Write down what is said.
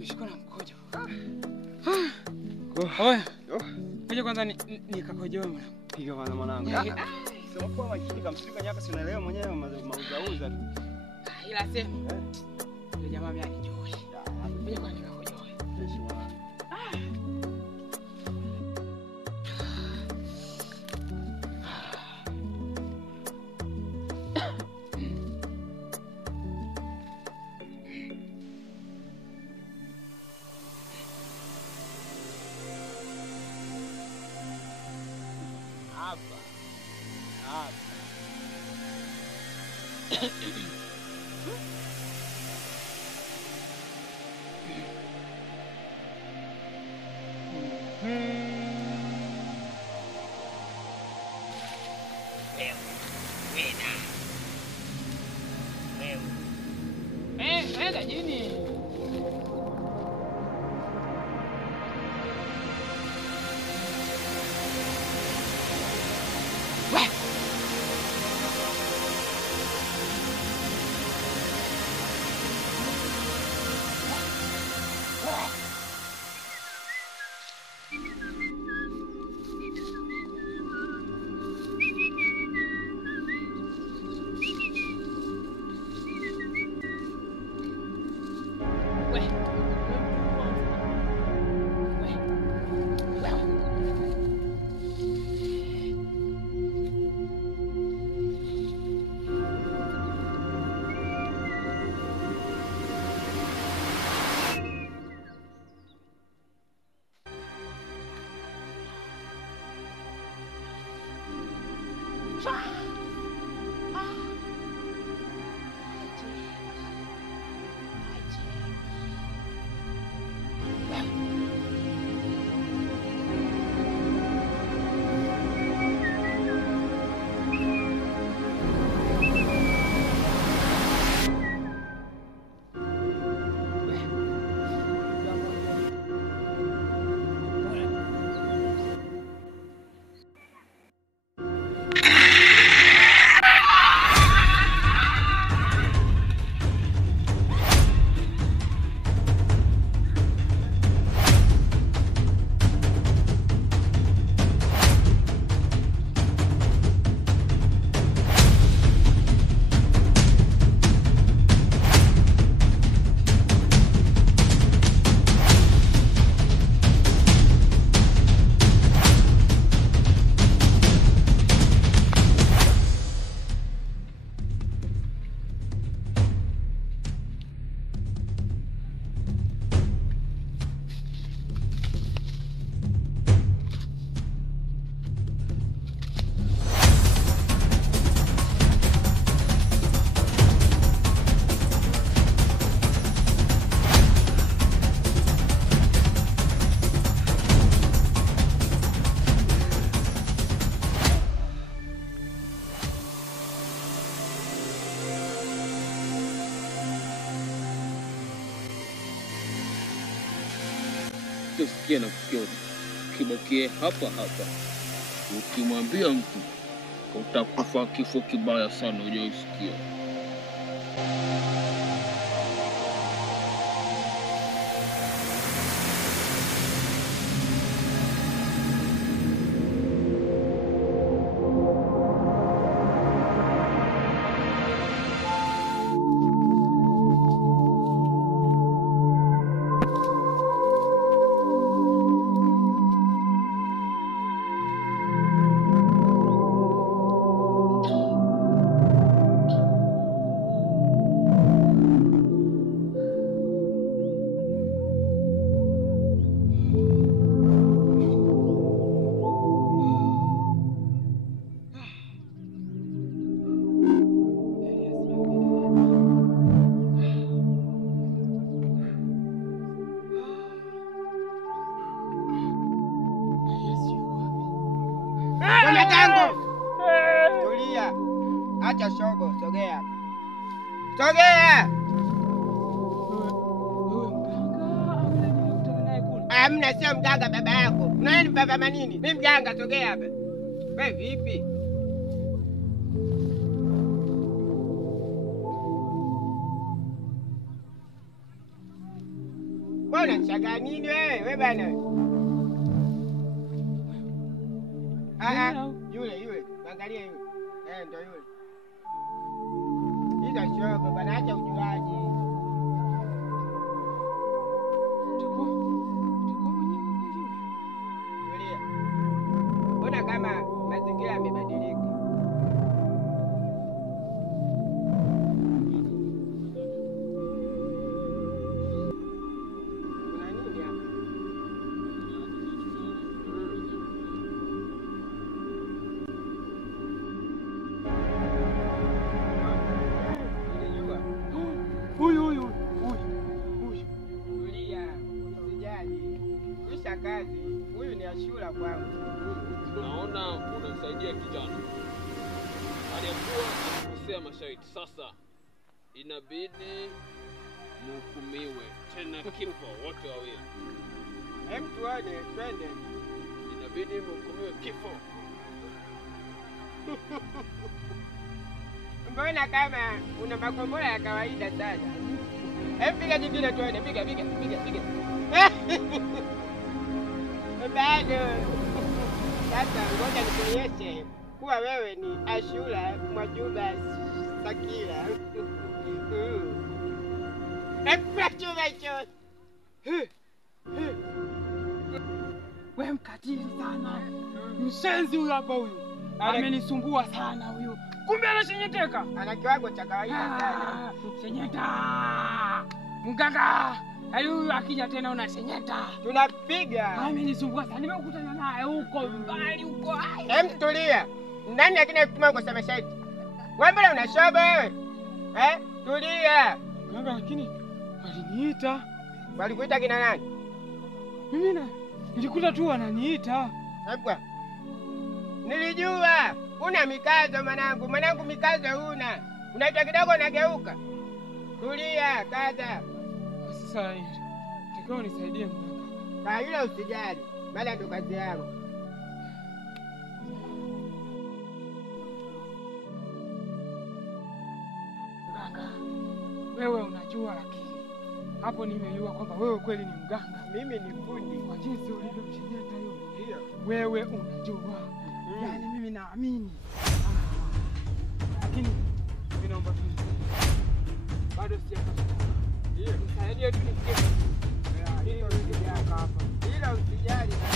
nimeshikwa na mkojo. Oya. Ngoja kwanza nikakojoe mwanangu. Piga kwanza mwanangu. Sema kwa makini kama msika nyaka si unaelewa mwenyewe mauzauza. Ila sema. Yule jamaa mimi anijui. Ngoja kwanza nikakojoe. Enda jini. Sikia na kukiona kibakie hapa hapa. Ukimwambia mtu utakufa kifo kibaya sana, hujaisikia. Tulia. Acha shogo, sogea. Sogea. Amna, sio mganga baba yako. Unaenda mpava nini? Mimi mganga, sogea hapa. Wewe vipi? Wewe unachanga nini wewe? Wewe bana. Yule. Angalia yule. Ndio yule. Hizo shoga bana, acha ujuaji. Tulia. Mbona kama mazingira yamebadilika? Kazi huyu ni Ashura kwangu. Naona unamsaidia kijana aliyekuwa akikosea masharti. Sasa inabidi mhukumiwe tena kifo wote wawili. Tuone, twende. Inabidi mhukumiwe kifo. Mbona kama una makombora ya kawaida sana? Piga jingine tuone, piga. Bado. Sasa ngoja nikuonyeshe kuwa wewe ni Ashura Mwajuma Sakila. Chuma hicho. Wewe mkatili sana. Mshenzi huyu hapa huyu. Amenisumbua sana huyu. Kumbe anashenyeteka. Ana kiwango cha kawaida sana. Shenyeta. Mganga. Huyu akija tena unasenyeta. Tunapiga. Amenisumbua sana. Nimekutana naye huko mbali huko. Tulia. Nani akina kutuma kwa samashati? Wewe mbona unashoba wewe? Tulia. Mganga lakini waliniita. Walikuita kina nani? Mimi nilikuta tu wananiita. Hapa. Nilijua una mikazo mwanangu. Mwanangu mikazo una. Unaita kidogo unageuka. Tulia, kaza. Sasa tukao unisaidie mganga. Hilo usijali. Bala ndo kazi yangu. Mganga. Wewe unajua lakini hapo nimejua kwamba wewe kweli ni mganga. Mimi ni fundi. Kwa jinsi ulivyomshenyeta yule. Ndio. Wewe unajua. Yaani mimi naamini. Lakini mimi naomba tu. Bado sijapata. Ndio. Nisaidie tu nisikie. Hilo usijali hapa. Hilo usijali na